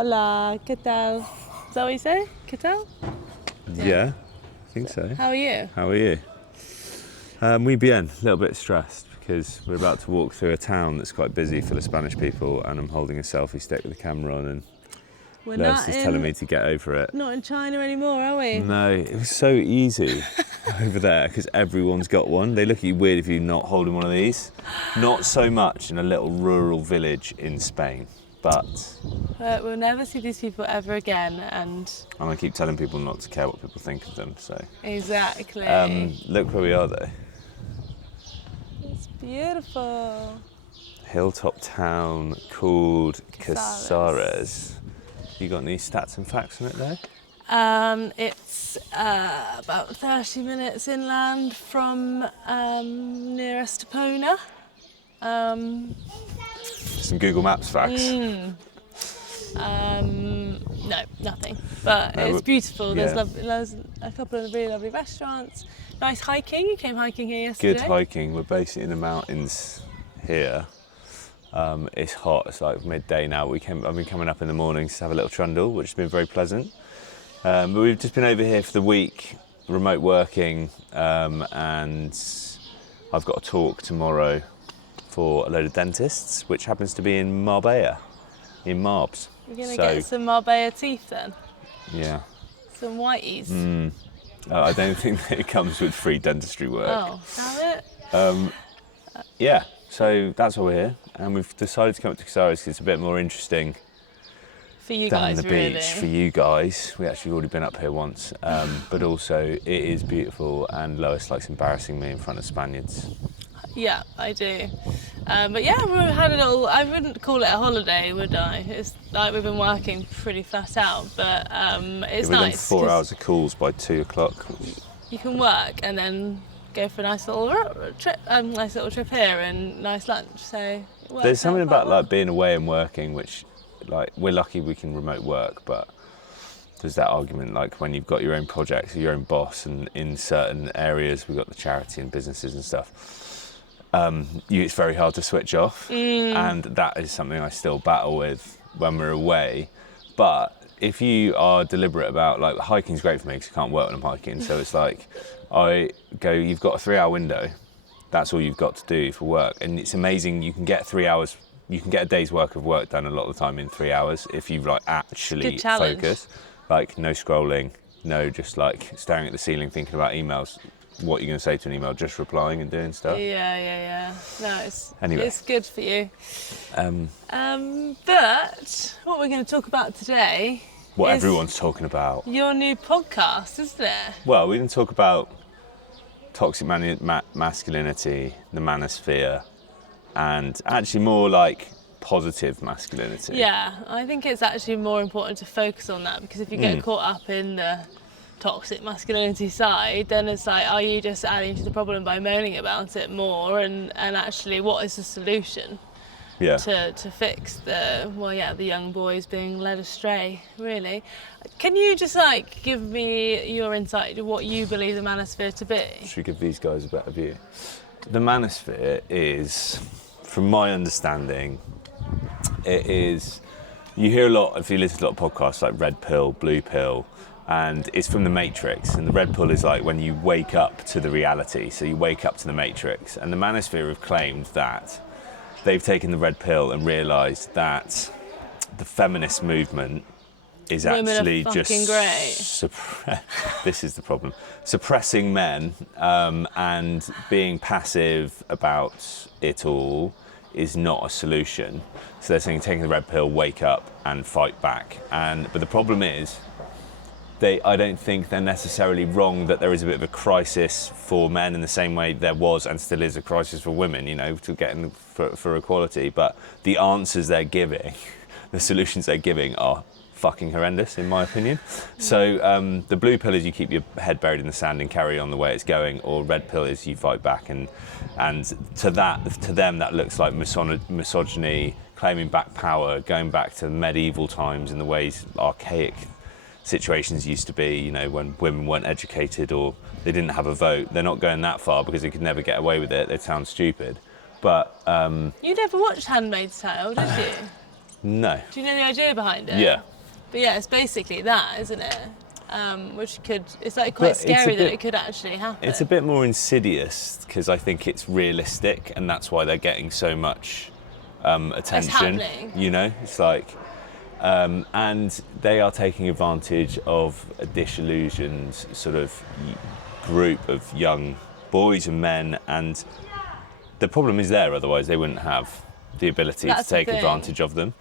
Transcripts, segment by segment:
Hola, ¿qué tal? Is that what you say? ¿Qué tal? Yeah, I think so. How are you? How are you? Muy bien, a little bit stressed because we're about to walk through a town that's quite busy full of Spanish people, and I'm holding a selfie stick with the camera on, and We're Lewis is telling me to get over it. not in China anymore, are we? No, it was so easy over there because everyone's got one. They look at you weird if you're not holding one of these. Not so much in a little rural village in Spain, but We'll never see these people ever again, and I keep telling people not to care what people think of them. So exactly. look where we are though. It's beautiful. Hilltop town called Casares. Casares. You got any stats and facts on it there? It's about 30 minutes inland from near Estepona. Some Google Maps facts. No, nothing. But No, it's beautiful. yeah. There's a couple of really lovely restaurants. Nice hiking. You came hiking here yesterday. Good hiking. We're basically in the mountains here. It's hot. It's like midday now. I've been coming up in the mornings to have a little trundle, which has been very pleasant. But we've just been over here for the week, remote working, and I've got a talk tomorrow for a load of dentists, which happens to be in Marbella, in Marbs. You're going to get some Marbella teeth then? Yeah. Some whiteys? I don't think that it comes with free dentistry work. Oh, damn it. Yeah, so that's why we're here, and we've decided to come up to Casares because it's a bit more interesting For you down guys, the really. beach for you guys. We actually already been up here once, but also it is beautiful, and Lois likes embarrassing me in front of Spaniards. Yeah, I do. But yeah, we had a little, I wouldn't call it a holiday, would I? It's like we've been working pretty flat out, but it's Within nice. 4 'cause hours of calls by 2 o'clock. you can work and then go for a nice little trip here and nice lunch. So it works There's something out quite about well. like being away and working, which like we're lucky we can remote work, but there's that argument like when you've got your own projects, your own boss, and in certain areas we've got the charity and businesses and stuff. It's very hard to switch off, and that is something I still battle with when we're away. But if you are deliberate about, like, hiking's great for me because I can't work when I'm hiking, so it's like I go, you've got a 3-hour window, that's all you've got to do for work, and it's amazing. You can get 3 hours, you can get a day's work of work done a lot of the time in 3 hours if you like actually Good challenge. focus. Like no scrolling, no just like staring at the ceiling thinking about emails. What you're going to say to an email, just replying and doing stuff. Yeah. No, Anyway. it's good for you. But what we're going to talk about today What is everyone's talking about. your new podcast, isn't it? Well, we can talk about toxic masculinity, the manosphere, and actually more like positive masculinity. Yeah, I think it's actually more important to focus on that, because if you get caught up in the toxic masculinity side, then it's like, are you just adding to the problem by moaning about it more, and actually what is the solution Yeah. to fix the young boys being led astray, really? Can you just like give me your insight into what you believe the manosphere to be? Should we give these guys a better view? The manosphere is, from my understanding, it is, you hear a lot, if you listen to a lot of podcasts like Red Pill, Blue Pill, and it's from the Matrix, and the red pill is like when you wake up to the reality, so you wake up to the Matrix, and the manosphere have claimed that they've taken the red pill and realised that the feminist movement is Women actually are fucking just this is the problem, suppressing men, and being passive about it all is not a solution. So they're saying taking the red pill, wake up and fight back. But the problem is, I don't think they're necessarily wrong that there is a bit of a crisis for men in the same way there was and still is a crisis for women, to get in for equality. But the answers they're giving, the solutions they're giving are fucking horrendous, in my opinion. So the blue pill is you keep your head buried in the sand and carry on the way it's going, or red pill is you fight back. And to them that looks like misogyny, claiming back power, going back to medieval times in the ways archaic situations used to be, when women weren't educated or they didn't have a vote. They're not going that far because they could never get away with it. They'd sound stupid. But You never watched Handmaid's Tale, did you? No. Do you know the idea behind it? Yeah. But yeah, it's basically that, isn't it? It's like quite scary that it could actually happen. It's a bit more insidious because I think it's realistic, and that's why they're getting so much attention. It's happening. You know, it's like, and they are taking advantage of a disillusioned sort of group of young boys and men, and the problem is there. Otherwise, they wouldn't have the ability to take advantage of them.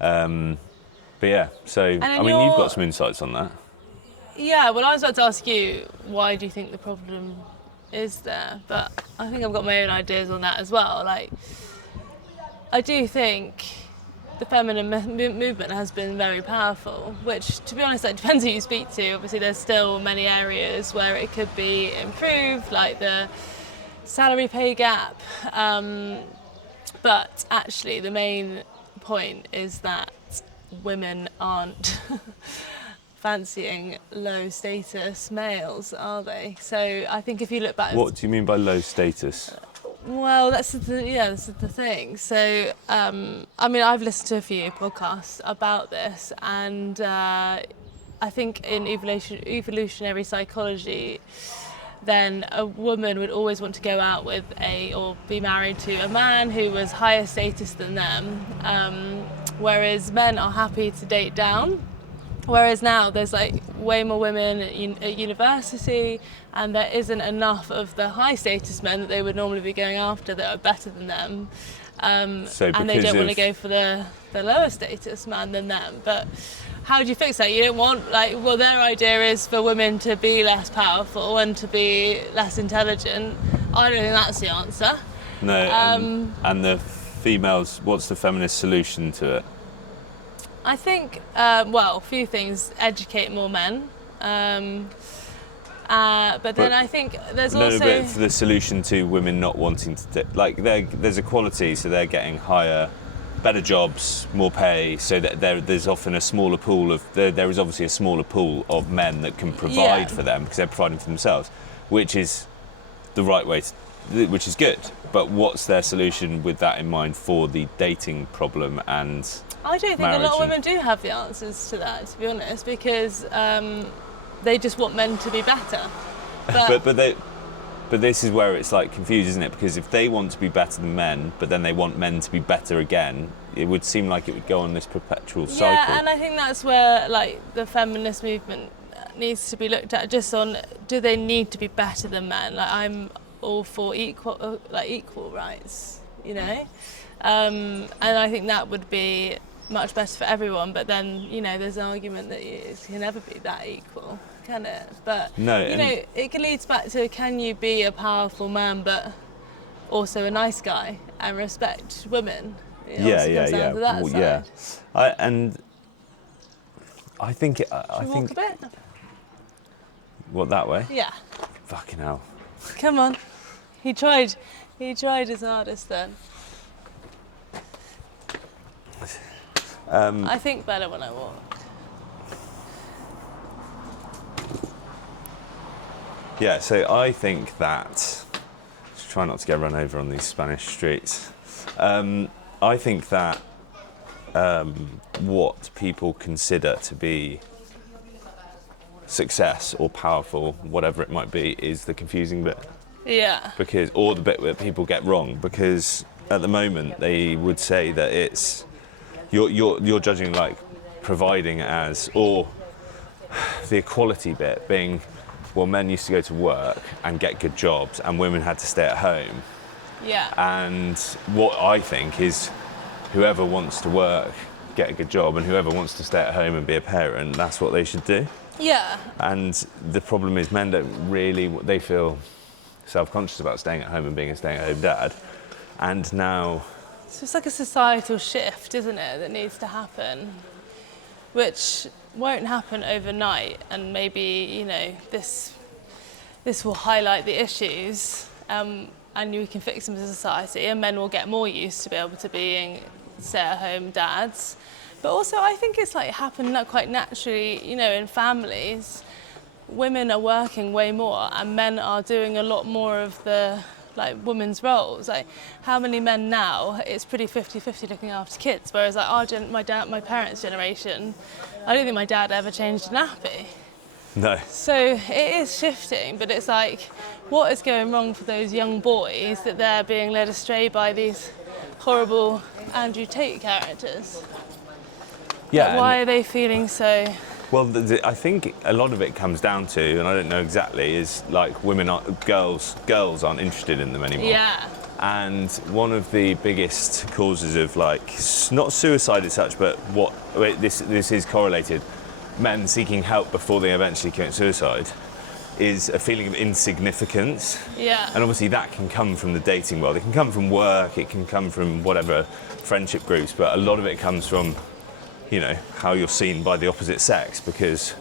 But yeah, so I mean, you've got some insights on that. Yeah, well, I was about to ask you, why do you think the problem is there? But I think I've got my own ideas on that as well. Like, I do think the feminine movement has been very powerful, which, to be honest, it depends who you speak to. Obviously, there's still many areas where it could be improved, like the salary pay gap. But actually, the main point is that women aren't fancying low status males, are they? So I think if you look back... What do you mean by low status? Well, that's the thing. So, I mean, I've listened to a few podcasts about this, and I think in evolutionary psychology, then a woman would always want to go out with or be married to a man who was higher status than them, whereas men are happy to date down. Whereas now there's like way more women at university, and there isn't enough of the high status men that they would normally be going after that are better than them. And they don't want to go for the lower status man than them. But how do you fix that? You don't want, their idea is for women to be less powerful and to be less intelligent. I don't think that's the answer. No, and the females, what's the feminist solution to it? I think, a few things. Educate more men. But then I think there's also... No, but for the solution to women not wanting to... there's equality, so they're getting higher, better jobs, more pay, so that there's often a smaller pool of... There is obviously a smaller pool of men that can provide for them, because they're providing for themselves, which is the right way which is good. But what's their solution with that in mind for the dating problem and... I don't think a lot of women do have the answers to that, to be honest, because they just want men to be better. But this is where it's like confused, isn't it? Because if they want to be better than men, but then they want men to be better again, it would seem like it would go on this perpetual cycle. Yeah, and I think that's where the feminist movement needs to be looked at, just on, do they need to be better than men? I'm all for equal rights, you know? And I think that would be much better for everyone, but then, there's an argument that it can never be that equal, can it? But, it leads back to, can you be a powerful man but also a nice guy and respect women? Yeah. I think... walk a bit? What, that way? Yeah. Fucking hell. Come on. He tried his hardest then. I think better when I walk. Yeah, so I think that... Just try not to get run over on these Spanish streets. I think that what people consider to be success or powerful, whatever it might be, is the confusing bit. Yeah. Or the bit that people get wrong, because at the moment they would say that it's... You're judging providing as, or the equality bit being, well, men used to go to work and get good jobs and women had to stay at home. Yeah. And what I think is whoever wants to work, get a good job, and whoever wants to stay at home and be a parent, that's what they should do. Yeah. And the problem is men don't really, they feel self-conscious about staying at home and being a stay-at-home dad. And now... So it's like a societal shift, isn't it, that needs to happen, which won't happen overnight, and maybe, this will highlight the issues, and we can fix them as a society, and men will get more used to be able to being stay-at-home dads. But also I think it's happened quite naturally, in families. Women are working way more and men are doing a lot more of the like women's roles. Like how many men now, it's pretty 50-50 looking after kids, whereas like my parents' generation, I don't think my dad ever changed a nappy. No. So it is shifting, but it's like, what is going wrong for those young boys that they're being led astray by these horrible Andrew Tate characters? Yeah. Like, why are they feeling so? Well, I think a lot of it comes down to, and I don't know exactly, is like girls aren't interested in them anymore. Yeah. And one of the biggest causes of like, not suicide as such, but this is correlated, men seeking help before they eventually commit suicide, is a feeling of insignificance. Yeah. And obviously that can come from the dating world. It can come from work, it can come from whatever, friendship groups, but a lot of it comes from, you know, how you're seen by the opposite sex, because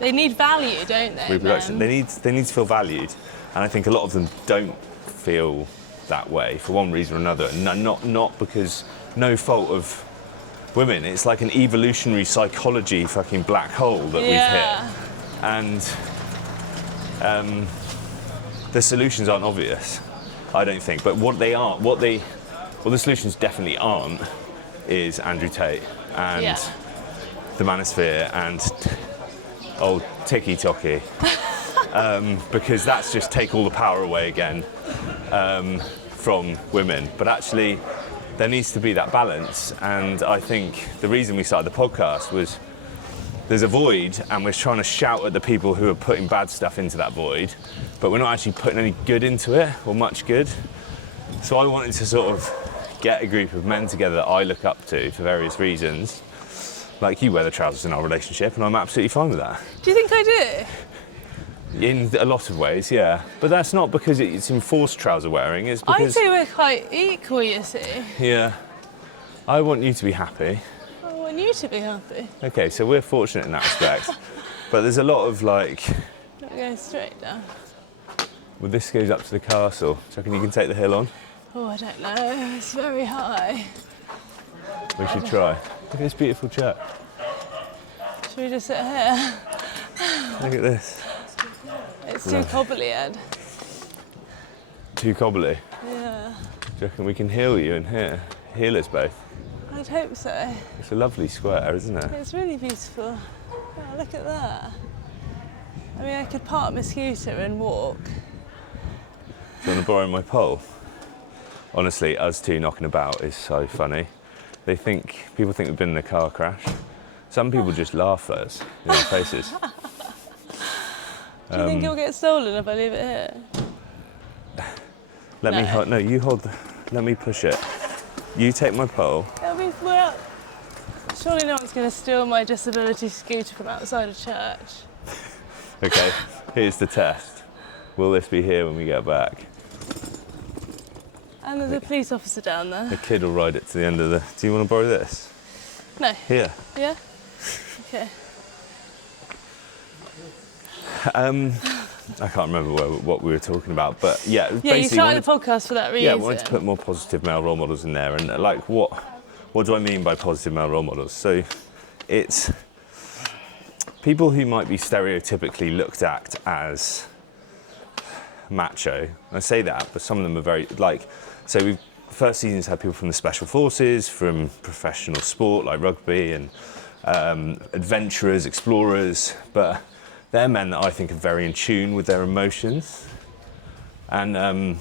they need value, don't they? reproduction, they need to feel valued. And I think a lot of them don't feel that way for one reason or another. Not because no fault of women, it's like an evolutionary psychology fucking black hole that we've hit. And the solutions aren't obvious, I don't think. But what the solutions definitely aren't is Andrew Tate and the Manosphere and old TikTok, because that's just take all the power away again from women. But actually, there needs to be that balance, and I think the reason we started the podcast was there's a void and we're trying to shout at the people who are putting bad stuff into that void, but we're not actually putting any good into it, or much good. So I wanted to sort of get a group of men together that I look up to for various reasons. Like, you wear the trousers in our relationship and I'm absolutely fine with that. Do you think I do? In a lot of ways, yeah. But that's not because it's enforced trouser wearing, it's because... I say we're quite equal, you see. Yeah. I want you to be happy. I want you to be happy. Okay, so we're fortunate in that respect. But there's a lot of like... Not going straight down. Well, this goes up to the castle. Do you reckon you can take the hill on? Oh, I don't know. It's very high. We should try. Look at this beautiful church. Should we just sit here? Look at this. It's too cobbly, Ed. Too cobbly? Yeah. Do you reckon we can heal you in here? Heal us both? I'd hope so. It's a lovely square, isn't it? It's really beautiful. Oh, look at that. I mean, I could park my scooter and walk. Do you want to borrow my pole? Honestly, us two knocking about is so funny. People think we've been in a car crash. Some people just laugh at us in our faces. Do you think it'll get stolen if I leave it here? You hold, let me push it. You take my pole. Surely no one's going to steal my disability scooter from outside a church. Okay, here's the test. Will this be here when we get back? And there's a police officer down there. The kid will ride it to the end of the... Do you want to borrow this? No. Here. Yeah? Okay. I can't remember what we were talking about, but yeah. Yeah, you started the podcast for that reason. Yeah, I wanted to put more positive male role models in there, and like, what do I mean by positive male role models? So, it's people who might be stereotypically looked at as macho. I say that, but some of them are very So first season's had people from the special forces, from professional sport like rugby, and adventurers, explorers, but they're men that I think are very in tune with their emotions, and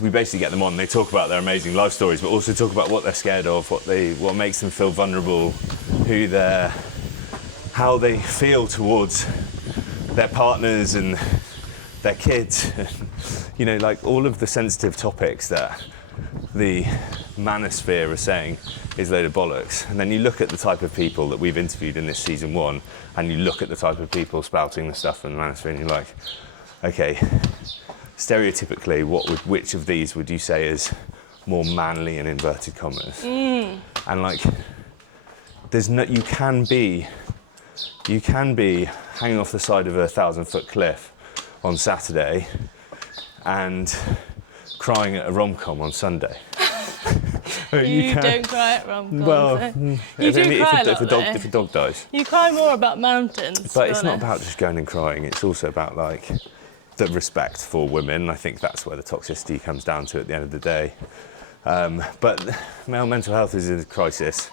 we basically get them on. They talk about their amazing life stories, but also talk about what they're scared of, what makes them feel vulnerable, how they feel towards their partners and their kids. You know, like all of the sensitive topics that the Manosphere are saying is a load of bollocks. And then you look at the type of people that we've interviewed in this season 1, and you look at the type of people spouting the stuff from the Manosphere, and you're like, okay, stereotypically, which of these would you say is more manly in inverted commas? And like, you can be hanging off the side of a 1,000-foot cliff on Saturday and crying at a rom-com on Sunday. You don't cry at rom-coms. Well, you do cry a lot, if a dog dies. You cry more about mountains. But it's not about just going and crying. It's also about like, the respect for women. I think that's where the toxicity comes down to at the end of the day. But male mental health is in a crisis,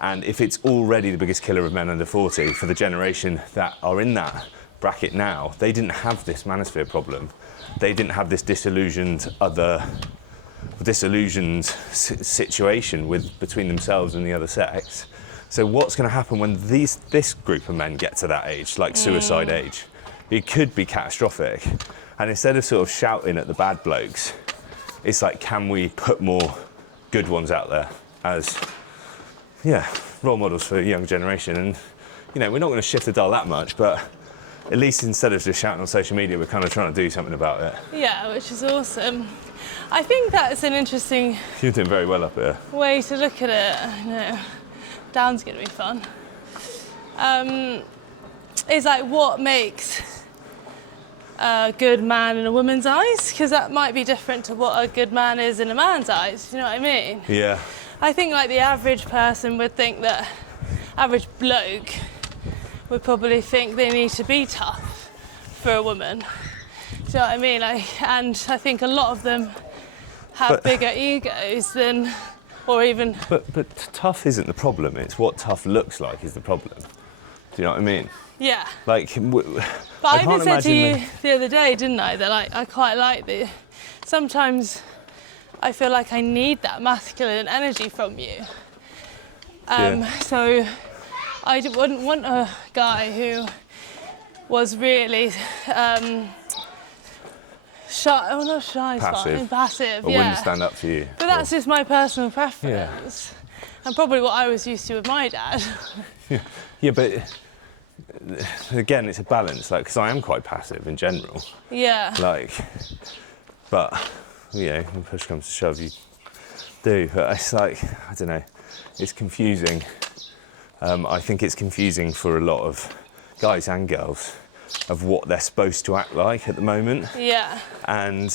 and if it's already the biggest killer of men under 40 for the generation that are in that bracket now, they didn't have this manosphere problem. They didn't have this disillusioned situation between themselves and the other sex. So what's going to happen when this group of men get to that age, like suicide age? It could be catastrophic. And instead of sort of shouting at the bad blokes, it's like, can we put more good ones out there as, role models for the young generation? And, we're not going to shift the dial that much, but at least instead of just shouting on social media, we're kind of trying to do something about it. Yeah, which is awesome. I think that's an interesting... You're doing very well up here. ...way to look at it. I know. Down's going to be fun. Is like what makes a good man in a woman's eyes, because that might be different to what a good man is in a man's eyes. You know what I mean? Yeah. I think like the average person would think that, average bloke would probably think they need to be tough for a woman. Do you know what I mean? And I think a lot of them have bigger egos than, or even... But tough isn't the problem. It's what tough looks like is the problem. Do you know what I mean? Yeah. Like, but I even said to you the other day, didn't I, that like I quite like sometimes I feel like I need that masculine energy from you. So I wouldn't want a guy who was really shy, not shy, passive, or wouldn't stand up for you. But that's just my personal preference, and probably what I was used to with my dad. Yeah, but again, it's a balance, like, because I am quite passive in general. Yeah. Like, but, when push comes to shove, you do. But it's like, I don't know, it's confusing. I think it's confusing for a lot of guys and girls of what they're supposed to act like at the moment. Yeah. And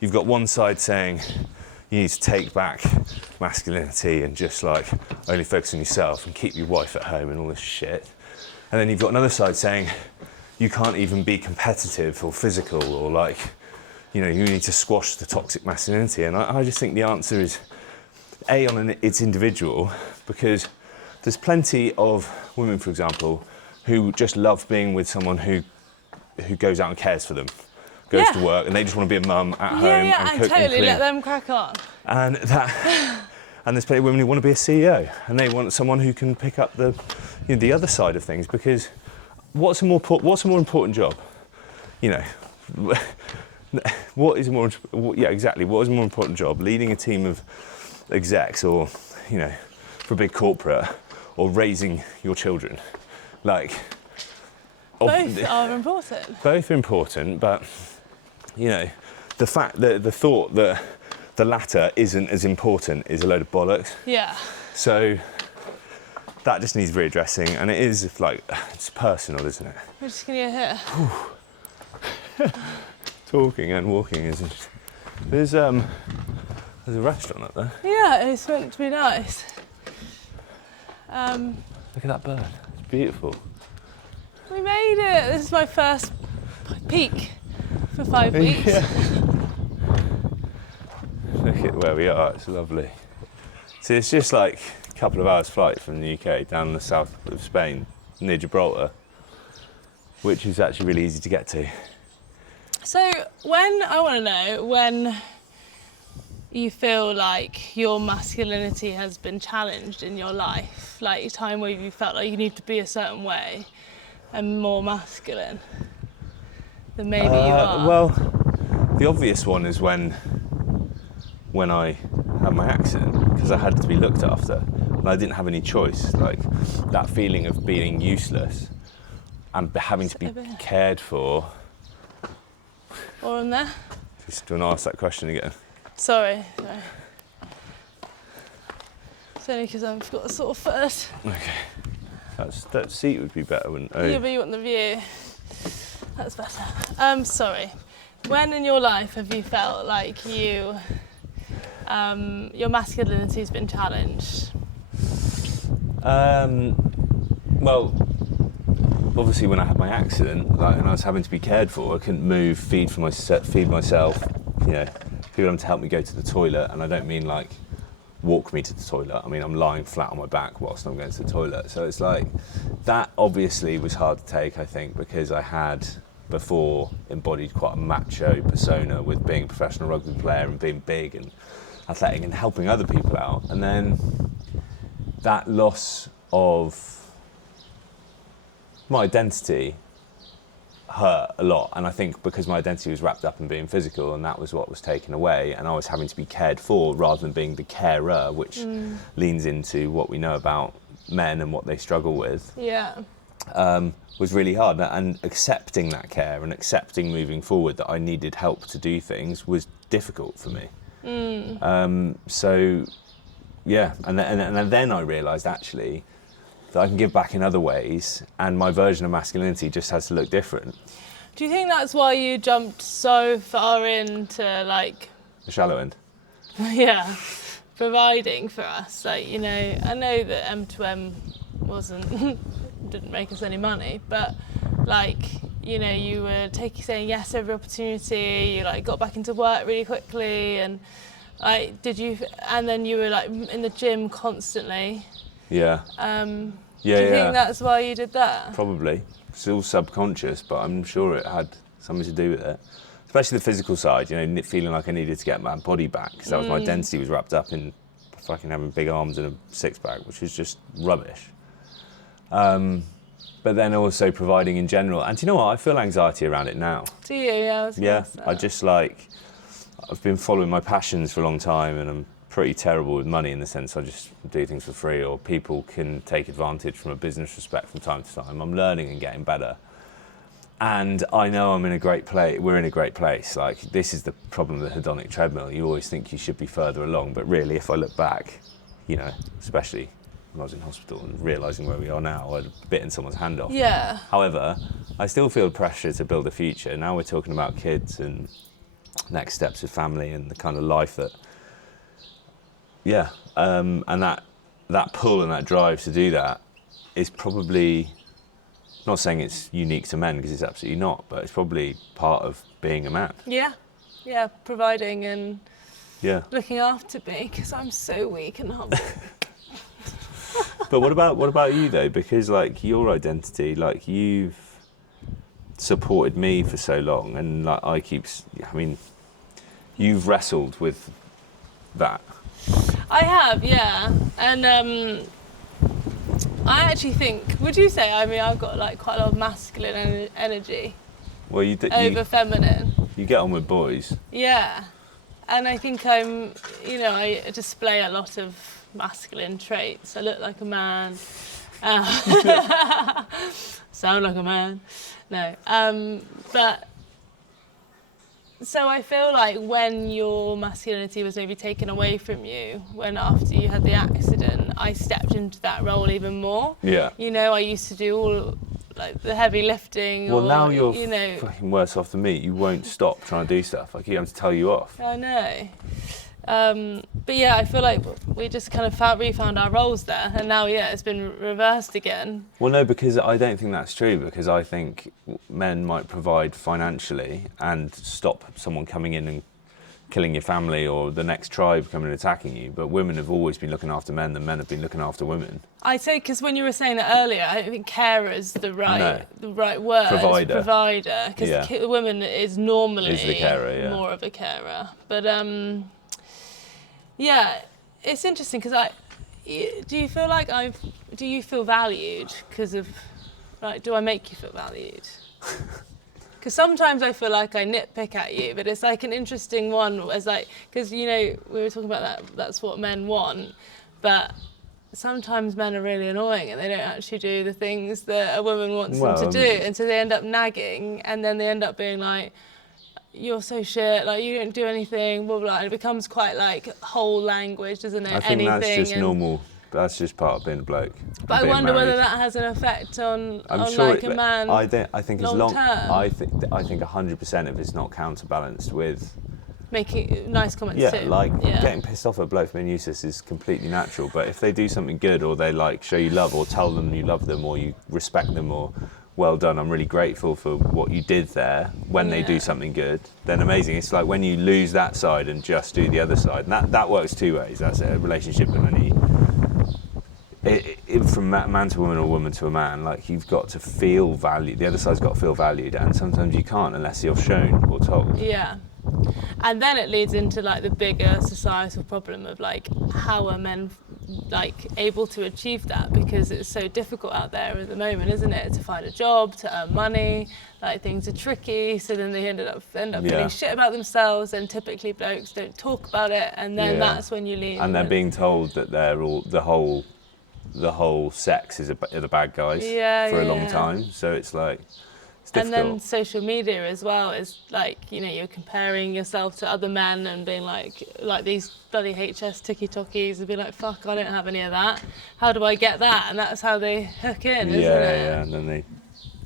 you've got one side saying you need to take back masculinity and just like only focus on yourself and keep your wife at home and all this shit. And then you've got another side saying you can't even be competitive or physical, or like, you need to squash the toxic masculinity. And I just think the answer is it's individual, because there's plenty of women, for example, who just love being with someone who goes out and cares for them, goes to work, and they just want to be a mum at home and cook and clean. Let them crack on. And there's plenty of women who want to be a CEO, and they want someone who can pick up the other side of things, because what's a more important job? What is a more important job? Leading a team of execs, or for a big corporate, or raising your children? Like, both are important. Both are important, but the fact that the thought that the latter isn't as important is a load of bollocks. Yeah. So that just needs readdressing, and it is it's personal, isn't it? We're just gonna get hit. Talking and walking isn't. There's a restaurant up there. Yeah, it's meant to be nice. Look at that bird. It's beautiful. We made it. This is my first peak for 5 weeks. Yeah. Look at where we are. It's lovely. See, it's just like a couple of hours flight from the UK down the south of Spain, near Gibraltar, which is actually really easy to get to. So I want to know when you feel like your masculinity has been challenged in your life, like a time where you felt like you need to be a certain way and more masculine than maybe you are. Well, the obvious one is when I had my accident, because I had to be looked after and I didn't have any choice. Like that feeling of being useless and having to be cared for. Or on there? Just do you want to ask that question again? Sorry. It's only because I've got a sore foot. Okay. That seat would be better, wouldn't it? Yeah, but you want the view. That's better. Sorry. When in your life have you felt like your masculinity has been challenged? Well, obviously when I had my accident, like, and I was having to be cared for, I couldn't move, feed myself, you know, people having to help me go to the toilet, and I don't mean like walk me to the toilet, I mean I'm lying flat on my back whilst I'm going to the toilet. So it's like, that obviously was hard to take, I think, because I had before embodied quite a macho persona with being a professional rugby player and being big and athletic and helping other people out. And then that loss of my identity hurt a lot, and I think because my identity was wrapped up in being physical, and that was what was taken away, and I was having to be cared for rather than being the carer, which leans into what we know about men and what they struggle with. Was really hard, and accepting that care and accepting moving forward that I needed help to do things was difficult for me. So yeah, and then I realised actually that I can give back in other ways, and my version of masculinity just has to look different. Do you think that's why you jumped so far into like The shallow end. yeah, providing for us? Like, you know, I know that M2M didn't make us any money, but like, you know, you were saying yes to every opportunity, you like got back into work really quickly, and like, and then you were like in the gym constantly. Yeah. Do you think that's why you did that? Probably. It's all subconscious, but I'm sure it had something to do with it. Especially the physical side, you know, feeling like I needed to get my body back, because that was my identity was wrapped up in fucking having big arms and a six-pack, which is just rubbish. But then also providing in general. And do you know what? I feel anxiety around it now. Do you? Yeah. I just like, I've been following my passions for a long time, and I'm pretty terrible with money in the sense I just do things for free, or people can take advantage from a business respect from time to time. I'm learning and getting better. And I know I'm in a great place, we're in a great place. Like, this is the problem with the hedonic treadmill. You always think you should be further along, but really, if I look back, you know, especially when I was in hospital and realising where we are now, I'd bitten someone's hand off. Yeah. However, I still feel pressure to build a future. Now we're talking about kids and next steps of family and the kind of life that, and that pull and that drive to do that is probably, not saying it's unique to men because it's absolutely not, but it's probably part of being a man. Yeah, providing and looking after me, because I'm so weak and humble. But what about you though? Because like your identity, like you've supported me for so long, and like you've wrestled with that. I have, yeah, and I actually think, would you say, I mean, I've got like quite a lot of masculine energy. Well, over feminine. You get on with boys. Yeah, and I think I'm, you know, I display a lot of masculine traits. I look like a man. Sound like a man. No. But so I feel like when your masculinity was maybe taken away from you, when after you had the accident, I stepped into that role even more. Yeah. You know, I used to do all like the heavy lifting. Well, now you're you know, fucking worse off than me. You won't stop trying to do stuff. I keep having to tell you off. I know. But yeah, I feel like we just kind of refound our roles there, and now it's been reversed again. Well, no, because I don't think that's true, because I think men might provide financially and stop someone coming in and killing your family or the next tribe coming and attacking you, but women have always been looking after men than men have been looking after women. I'd say, because when you were saying that earlier, I don't think carer is the right word. Provider, because the woman is normally the carer, more of a carer. But yeah, it's interesting because do you feel like do you feel valued because of, like, do I make you feel valued? Because sometimes I feel like I nitpick at you, but it's like an interesting one, as like, because, you know, we were talking about that's what men want, but sometimes men are really annoying and they don't actually do the things that a woman wants them to do, and so they end up nagging, and then they end up being like, you're so shit, like you don't do anything, blah, blah, and it becomes quite like whole language, doesn't it? I think that's just normal. That's just part of being a bloke. But I wonder whether that has an effect on like a man. I think as long term. I think 100% of it's not counterbalanced with making nice comments too. Getting pissed off at a bloke for being useless is completely natural. But if they do something good, or they like show you love, or tell them you love them, or you respect them, or well done, I'm really grateful for what you did there, when they do Yeah. something good, then amazing. It's like when you lose that side and just do the other side, and that works two ways. That's a relationship, and only from man to woman or woman to a man, like you've got to feel valued. The other side's got to feel valued, and sometimes you can't unless you're shown or told. Yeah. And then it leads into like the bigger societal problem of like how are men like able to achieve that, because it's so difficult out there at the moment, isn't it, to find a job, to earn money, like things are tricky, so then they end up Yeah. feeling shit about themselves, and typically blokes don't talk about it, and then that's when you leave. And they're being told that they're all the whole sex are the bad guys for a long time, so it's like it's difficult. And then social media as well is like, you know, you're comparing yourself to other men and being like these bloody HS TikTokies and be like, fuck, I don't have any of that. How do I get that? And that's how they hook in, isn't it? Yeah, and then they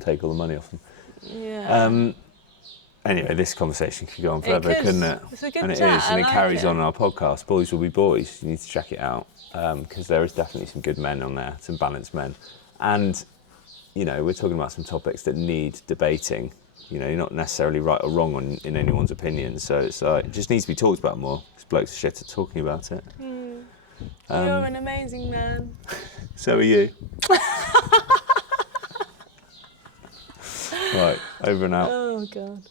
take all the money off them. Yeah. Anyway, this conversation could go on forever, couldn't it? It's a good and it chat. is, and I it like carries it. on our podcast. Boys will be boys. You need to check it out because there is definitely some good men on there, some balanced men, and you know, we're talking about some topics that need debating. You know, you're not necessarily right or wrong in anyone's opinion, so it's like it just needs to be talked about more. Because blokes are shit at talking about it. You're an amazing man. So are you. Right, over and out. Oh God.